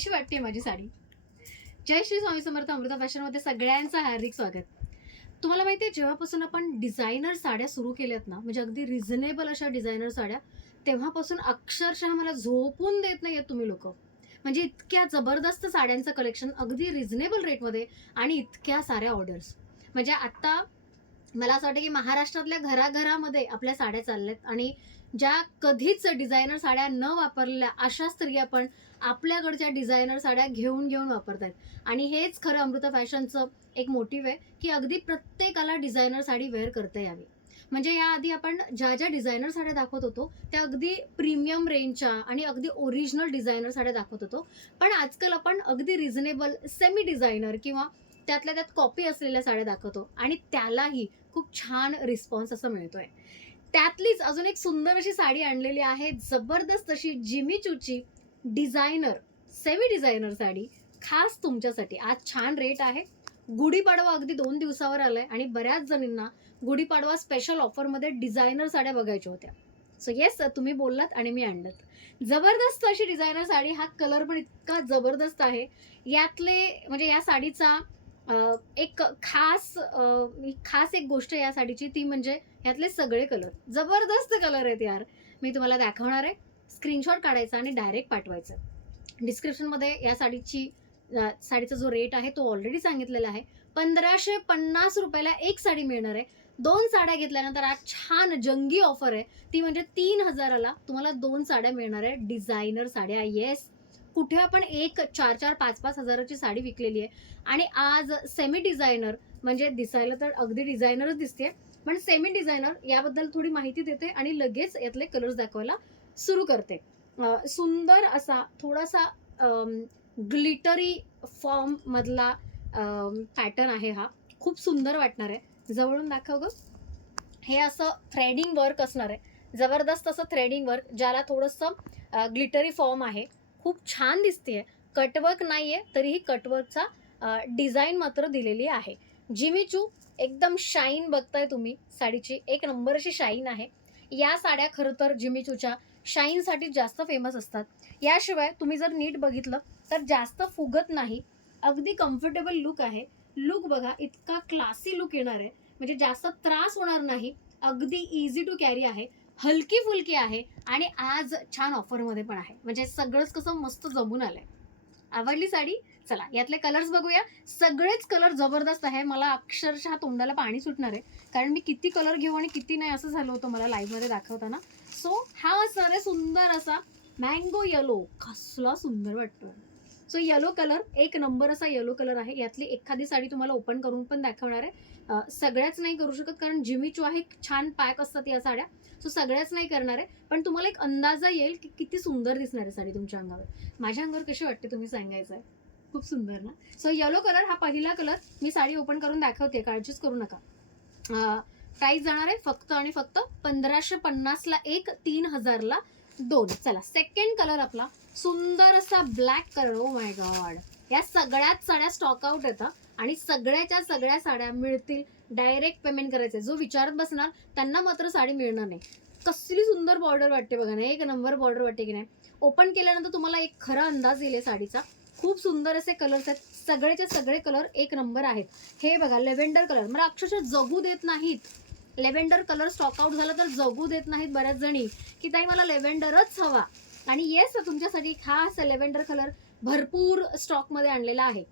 कशी वाटते माझी साडी? जय श्री स्वामी समर्थ. अमृता फॅशनमध्ये सगळ्यांचं हार्दिक स्वागत. तुम्हाला माहिती आहे, जेव्हापासून आपण डिझायनर साड्या सुरू केल्यात ना, म्हणजे अगदी रिझनेबल अशा डिझायनर साड्या, तेव्हापासून अक्षरशः मला झोपून देत नाहीयेत तुम्ही लोकं. म्हणजे इतक्या जबरदस्त साड्यांचं कलेक्शन अगदी रिझनेबल रेटमध्ये आणि इतक्या साऱ्या ऑर्डर्स. म्हणजे आता मला असं वाटतं की महाराष्ट्रातल्या घराघरामध्ये आपल्या साड्या चालल्यात आणि ज्या कधीच डिझायनर साड्या न वापरलेल्या अशा स्त्रिया पण आपल्याकडच्या डिझायनर साड्या घेऊन घेऊन वापरतायत. आणि हेच खरं अमृता फॅशनचं एक मोटिव्ह आहे की अगदी प्रत्येकाला डिझायनर साडी वेअर करता यावी. म्हणजे याआधी आपण ज्या ज्या डिझायनर साड्या दाखवत होतो त्या अगदी प्रीमियम रेंजच्या आणि अगदी ओरिजिनल डिझायनर साड्या दाखवत होतो. पण आजकाल आपण अगदी रिझनेबल सेमी डिझायनर किंवा त्यातल्या त्यात कॉपी असलेल्या साड्या दाखवतो आणि त्यालाही खूप छान रिस्पॉन्स असा मिळतोय. त्यातलीच अजून एक सुंदर अशी साडी आणलेली आहे, जबरदस्त अशी Jimmy Choo designer semi designer sari खास तुमच्यासाठी. आज छान रेट आहे. गुढीपाडवा अगदी 2 दिवसावर आलाय आणि बऱ्याच जणींना गुढीपाडवा स्पेशल ऑफरमध्ये डिझायनर साड्या बघायच्या होत्या. सो येस, तुम्ही बोललात आणि मी आणलं. जबरदस्त अशी डिझायनर साडी. हा कलर पण इतका जबरदस्त आहे. यातले म्हणजे या साडीचा एक खास एक गोष्ट या साडीची, ती म्हणजे ह्यातले सगळे कलर जबरदस्त कलर आहेत यार. मी तुम्हाला दाखवणार आहे. स्क्रीनशॉट काढायचा आणि डायरेक्ट पाठवायचं. डिस्क्रिप्शनमध्ये या साडीचा जो रेट आहे तो ऑलरेडी सांगितलेला आहे. 1550 रुपयाला एक साडी मिळणार आहे. 2 साड्या घेतल्यानंतर आज छान जंगी ऑफर आहे. ती म्हणजे 3000ला तुम्हाला 2 साड्या मिळणार आहे, डिझायनर साड्या. येस, कुठे आपण एक 4-4, 5-5 हजाराची साडी विकलेली आहे आणि आज सेमी डिझायनर म्हणजे दिसायला तर अगदी डिझायनरच दिसते, पण सेमी डिझायनर याबद्दल थोडी माहिती देते आणि लगेच यातले कलर्स दाखवायला सुरू करते. सुंदर असा थोडासा ग्लिटरी फॉर्म मधला पॅटर्न आहे हा. खूप सुंदर वाटणार आहे. जवळून दाखव ग. हे असं थ्रेडिंग वर्क असणार आहे, जबरदस्त असं थ्रेडिंग वर्क, ज्याला थोडंसं ग्लिटरी फॉर्म आहे. खूप छान दिसतेय. कटवर्क नाहीये तरीही कटवर्कचा डिझाईन मात्र दिलेली आहे. जिमीचू एकदम शाईन बघताय तुम्ही साडीची, एक नंबर अशी शाईन आहे. या साड्या खरं तर जिमीचूच्या शाईनसाठी जास्त फेमस असतात. याशिवाय तुम्ही जर नीट बघितलं तर जास्त फुगत नाही, अगदी कम्फर्टेबल लुक आहे. लुक बघा, इतका क्लासी लुक येणार आहे, म्हणजे जास्त त्रास होणार नाही. अगदी इझी टू कॅरी आहे, हलकी फुलकी आहे आणि आज छान ऑफरमध्ये पण आहे. म्हणजे सगळंच कसं मस्त जमून आलंय. आवडली साडी? चला यातले कलर्स बघूया. सगळेच कलर जबरदस्त आहे. मला अक्षरशः तोंडाला पाणी सुटणार आहे, कारण मी किती कलर घेऊ आणि किती नाही असं झालं होतं मला लाईव्हमध्ये दाखवताना. सो हा असणार आहे सुंदर असा मँगो येलो. कसला सुंदर वाटतो. सो येलो कलर, एक नंबर असा येलो कलर आहे. यातली एखादी साडी तुम्हाला ओपन करून पण दाखवणार आहे. सगळ्याच नाही करू शकत, कारण जिमीचू आहे, छान पॅक असतात या साड्या. सो सगळ्याच नाही करणार आहे, पण तुम्हाला एक अंदाजा येईल की किती सुंदर दिसणार आहे साडी तुमच्या अंगावर. माझ्या अंगावर कशी वाटते तुम्ही सांगायचं आहे. खूप सुंदर ना. सो येलो कलर हा पहिला कलर. मी साडी ओपन करून दाखवते, काळजीच करू नका. प्राइस जाणार आहे फक्त आणि फक्त 1550ला एक, 3000ला 2. चला सेकंड कलर आपला सुंदर असा black colour. Oh my God, या सगळ्याच साड्या स्टॉक आउट येतात आणि सगळ्याच्या सगळ्या साड्या मिळतील. डायरेक्ट पेमेंट करायचे. जो विचारत बसणार त्यांना मात्र साडी मिळणार नाही. कसली सुंदर बॉर्डर वाटते बघा ना, एक नंबर बॉर्डर वाटते की नाही. ओपन केल्यानंतर तुम्हाला एक खरा अंदाज येईल साडीचा. खूप सुंदर असे कलर्स आहेत. सगळेचे सगळे कलर एक नंबर आहेत. हे बघा लेव्हेंडर कलर, मला अक्षरशः जगू देत नाहीत. लेव्हेंडर कलर स्टॉक आउट झाला तर जगू देत नाहीत बऱ्याच जणी, की ताई मला लेव्हेंडरच हवा. आणि येस, तुमच्यासाठी खास लेव्हेंडर कलर भरपूर स्टॉकमध्ये आणलेला आहे.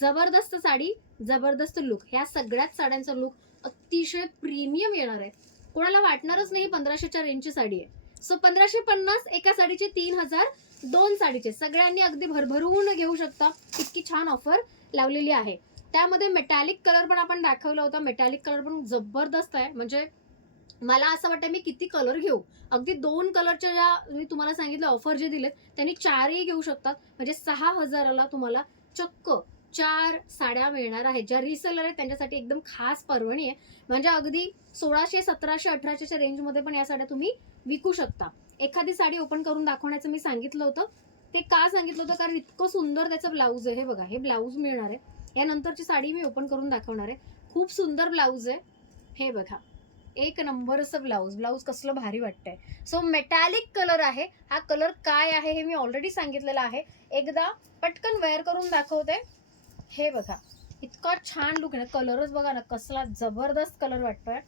जबरदस्त साडी, जबरदस्त लुक. ह्या सगळ्याच साड्यांचा लुक अतिशय प्रीमियम येणार आहे. कोणाला वाटणारच नाही 1500च्या रेंजची साडी आहे. सो 1550 एका साडीचे, 3000 2 साडीचे. सगळ्यांनी अगदी भरभरून घेऊ शकता, इतकी छान ऑफर लावलेली आहे. त्यामध्ये मेटॅलिक कलर पण आपण दाखवला होता. मेटॅलिक कलर पण जबरदस्त आहे. म्हणजे मला असं वाटतं मी किती कलर घेऊ. अगदी 2 कलरच्या ज्या मी तुम्हाला सांगितलं ऑफर जे दिलेत त्यांनी 4ही घेऊ शकतात. म्हणजे 6000ला तुम्हाला चक्क 4 साड्या मिळणार आहेत. ज्या रिसेलर आहेत त्यांच्यासाठी एकदम खास पर्वणी आहे. म्हणजे अगदी 1600, 1700, 1800च्या रेंजमध्ये पण या साड्या तुम्ही विकू शकता. एखादी साडी ओपन करून दाखवण्याचं मी सांगितलं होतं. ते का सांगितलं होतं, कारण इतकं सुंदर त्याचं ब्लाऊज आहे. हे बघा, हे ब्लाऊज मिळणार आहे. यानंतरची साडी मी ओपन करून दाखवणार आहे. खूप सुंदर ब्लाऊज आहे. हे बघा, एक नंबर असं ब्लाऊज कसलं भारी वाटतंय. सो मेटॅलिक कलर आहे. हा कलर काय आहे हे मी ऑलरेडी सांगितलेलं आहे. एकदा पटकन वेअर करून दाखवते. हे बघा, इतका छान लुक आहे ना. कलरच बघा ना, कसला जबरदस्त कलर वाटतोय.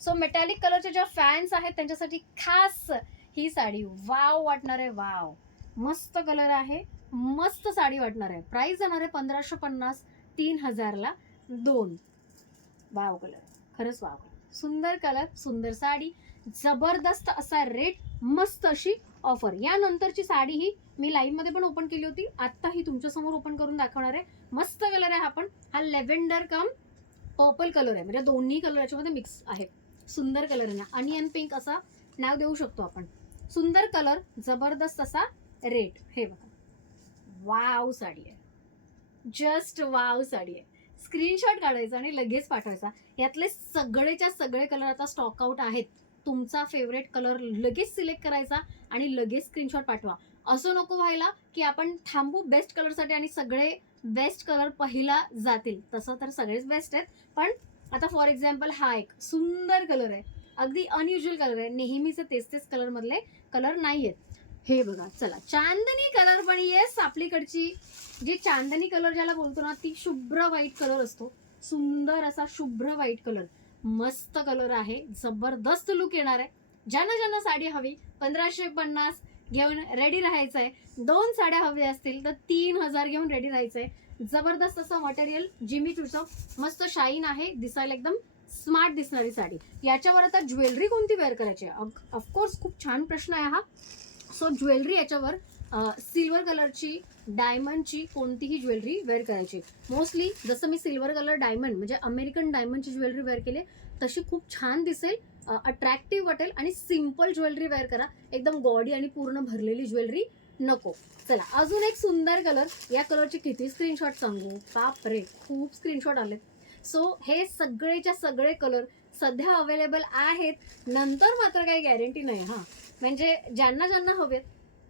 सो मेटॅलिक कलरचे ज्या फॅन्स आहेत त्यांच्यासाठी खास ही साडी वाव वाटणार आहे. वाव, मस्त कलर आहे, मस्त साडी वाटणार आहे. प्राइस जाणार आहे 1550, 3000ला 2. वाव कलर, खरंच वाव. सुंदर कलर, सुंदर साडी, जबरदस्त असा रेट, मस्त अशी ऑफर. यानंतरची साडी ही मी लाईव्ह मध्ये पण ओपन केली होती, आता ही तुमच्या समोर ओपन करून दाखवणार आहे. मस्त कलर आहे. हा पण हा लेव्हेंडर कम पर्पल कलर आहे, म्हणजे दोन्ही कलर याच्यामध्ये मिक्स आहे. सुंदर कलर आहे ना, अनियन पिंक असा नाव देऊ शकतो आपण. सुंदर कलर, जबरदस्त असा रेट. हे बघा, वाव साडी आहे, जस्ट वाव साडी आहे. स्क्रीनशॉट काढायचा आणि लगेच पाठवायचा. यातले सगळेच्या सगळे कलर आता स्टॉक आउट आहेत. तुमचा फेवरेट कलर लगेच सिलेक्ट करायचा आणि लगेच स्क्रीनशॉट पाठवा. असं नको व्हायला की आपण थांबू बेस्ट कलरसाठी आणि सगळे बेस्ट कलर पहिला जातील. तसं तर सगळेच बेस्ट आहेत, पण आता फॉर एक्झाम्पल हा एक सुंदर कलर आहे, अगदी अनयुज्युअल कलर आहे. नेहमीचे तेच कलर मधले कलर नाही आहेत. हे बघा, चला चांदणी कलर पण येस, आपलीकडची जी चांदणी कलर ज्याला बोलतो ना, ती शुभ्र व्हाईट कलर असतो. सुंदर असा शुभ्र व्हाईट कलर, मस्त कलर आहे, जबरदस्त लुक येणार आहे. ज्यांना ज्यांना साडी हवी 1550 घेऊन रेडी राहायचंय. 2 साड्या हव्या असतील तर 3000 घेऊन रेडी राहायचंय. जबरदस्त असं मटेरियल, जिमीचूचं मस्त शाईन आहे, दिसायला एकदम स्मार्ट दिसणारी साडी. याच्यावर आता ज्वेलरी कोणती वेअर करायची? ऑफकोर्स खूप छान प्रश्न आहे हा. सो ज्वेलरी याच्यावर सिल्वर कलरची, डायमंडची कोणतीही ज्वेलरी वेअर करायची. मोस्टली जसं मी सिल्वर कलर डायमंड म्हणजे अमेरिकन डायमंडची ज्वेलरी वेअर केली तशी खूप छान दिसेल, अट्रॅक्टिव्ह वाटेल. आणि सिम्पल ज्वेलरी वेअर करा, एकदम गॉडी आणि पूर्ण भरलेली ज्वेलरी नको. चला अजून एक सुंदर कलर. या कलरचे किती स्क्रीनशॉट सांगू, बाप रे, खूप स्क्रीनशॉट आलेत. सो हे सगळेच्या सगळे कलर सध्या अवेलेबल आहेत, नंतर मात्र काही गॅरंटी नाही. हां, म्हणजे ज्यांना ज्यांना हवेत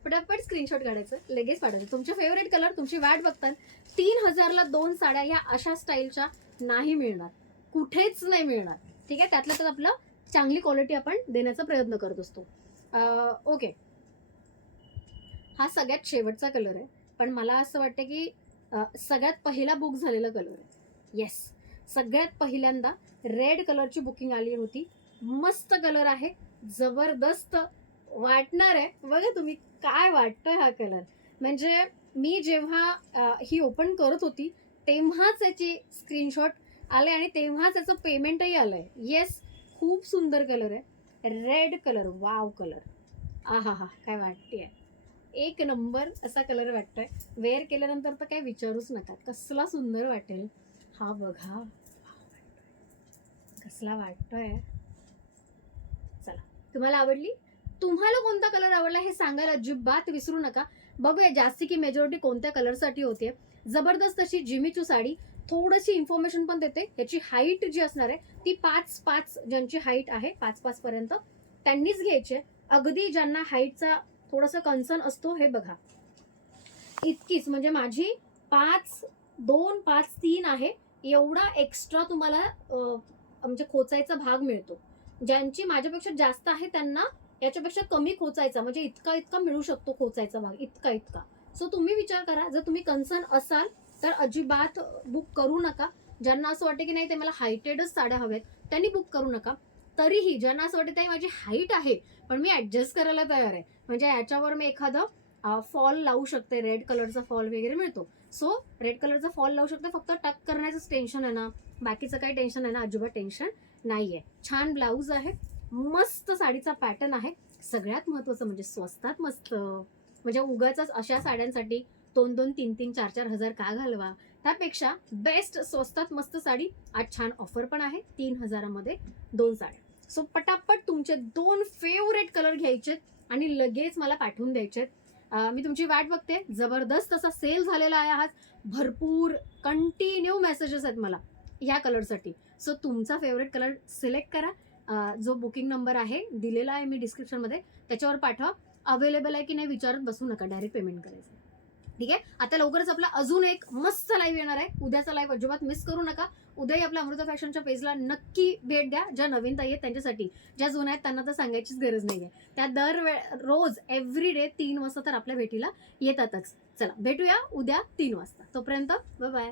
पटापट स्क्रीनशॉट काढायचं, लगेच पाठवायचं. तुमचे फेवरेट कलर तुमची वाट बघतात. 3000ला 2 साड्या ह्या अशा स्टाईलच्या नाही मिळणार, कुठेच नाही मिळणार. ठीक आहे, त्यातलं तर आपलं चांगली क्वालिटी आपण देण्याचा प्रयत्न करत असतो. ओके, हा सगळ्यात शेवटचा कलर आहे, पण मला असं वाटतं की सगळ्यात पहिला बुक झालेला कलर आहे. येस, सगळ्यात पहिल्यांदा रेड कलरची बुकिंग आली होती. मस्त कलर आहे, जबरदस्त वाटणार आहे. बघा तुम्ही काय वाटतोय हा कलर. म्हणजे मी जेव्हा ही ओपन करत होती तेव्हाच याची स्क्रीनशॉट आले आणि तेव्हाच याचं पेमेंटही आलंय. येस, खूप सुंदर कलर आहे, रेड कलर, वाव कलर. आहा हा, काय वाटतेय, एक नंबर असा कलर वाटतोय. वेअर केल्यानंतर तर काय विचारूच नका, कसला सुंदर वाटेल. हा बघा, कसला वाटतोय. चला, तुम्हाला आवडली? तुम्हाला कोणता कलर आवडला हे सांगायला अजिबात विसरू नका. बघूया जास्ती की मेजॉरिटी कोणत्या कलरसाठी होते. जबरदस्त अशी जिमीचू साडी. थोडीशी इन्फॉर्मेशन पण देते. याची हाईट जी असणार आहे ती 5'5", ज्यांची हाईट आहे 5'5" पर्यंत त्यांनीच घ्यायची. अगदी ज्यांना हाईटचा थोडासा कन्सर्न असतो, हे बघा इतकीच, म्हणजे माझी 5'2", 5'3" आहे. एवढा एक्स्ट्रा तुम्हाला म्हणजे खोचायचा भाग मिळतो. ज्यांची माझ्यापेक्षा जास्त आहे त्यांना याच्यापेक्षा कमी खोचायचा, म्हणजे इतका इतका मिळू शकतो खोचायचा भाग, इतका इतका. सो तुम्ही विचार करा, जर तुम्ही कन्सर्न असाल तर अजिबात बुक करू नका. ज्यांना असं वाटतं की नाही ते मला हायटेडच साड्या हव्यात त्यांनी बुक करू नका. तरीही ज्यांना असं वाटतं माझी हाईट आहे पण मी ऍडजस्ट करायला तयार आहे, म्हणजे याच्यावर मी एखादं फॉल लावू शकते. रेड कलरचा फॉल वगैरे मिळतो. सो रेड कलरचा फॉल लावू शकते. फक्त टक करण्याचं टेन्शन आहे ना, बाकीचं काही टेन्शन आहे ना, अजिबात टेन्शन नाहीये. छान ब्लाऊज आहे, मस्त साडीचा पॅटर्न आहे. सगळ्यात महत्वाचं म्हणजे स्वस्तात मस्त. म्हणजे उगाच अशा साड्यांसाठी 2-2, 3-3, 4-4 हजार का घालवा, त्यापेक्षा बेस्ट स्वस्तात मस्त साडी. आज छान ऑफर पण आहे, 3000मध्ये 2 साड्या. सो पटापट तुमचे 2 फेवरेट कलर घ्यायचे आणि लगेच मला पाठवून द्यायचे. मी तुमची वाट बघते. जबरदस्त असा सेल झालेला आहे आज, भरपूर कंटिन्यू मेसेजेस आहेत मला ह्या कलरसाठी. सो तुमचा फेवरेट कलर सिलेक्ट करा. जो बुकिंग नंबर आहे दिलेला आहे मी डिस्क्रिप्शनमध्ये, त्याच्यावर पाठवा. अवेलेबल आहे की नाही विचारत बसू नका, डायरेक्ट पेमेंट करायचं. ठीक आहे, आता लवकरच आपला अजून एक मस्त लाईव्ह येणार आहे. उद्याचा लाईव्ह अजिबात मिस करू नका. उद्याही आपल्या अमृता फॅशनच्या पेजला नक्की भेट द्या. ज्या नवीन ताई आहेत त्यांच्यासाठी, ज्या जुन्या आहेत त्यांना तर सांगायचीच गरज नाहीये. त्या रोज एव्हरी डे 3 वाजता तर आपल्या भेटीला येतातच. चला भेटूया उद्या 3 वाजता. तोपर्यंत बाय बाय.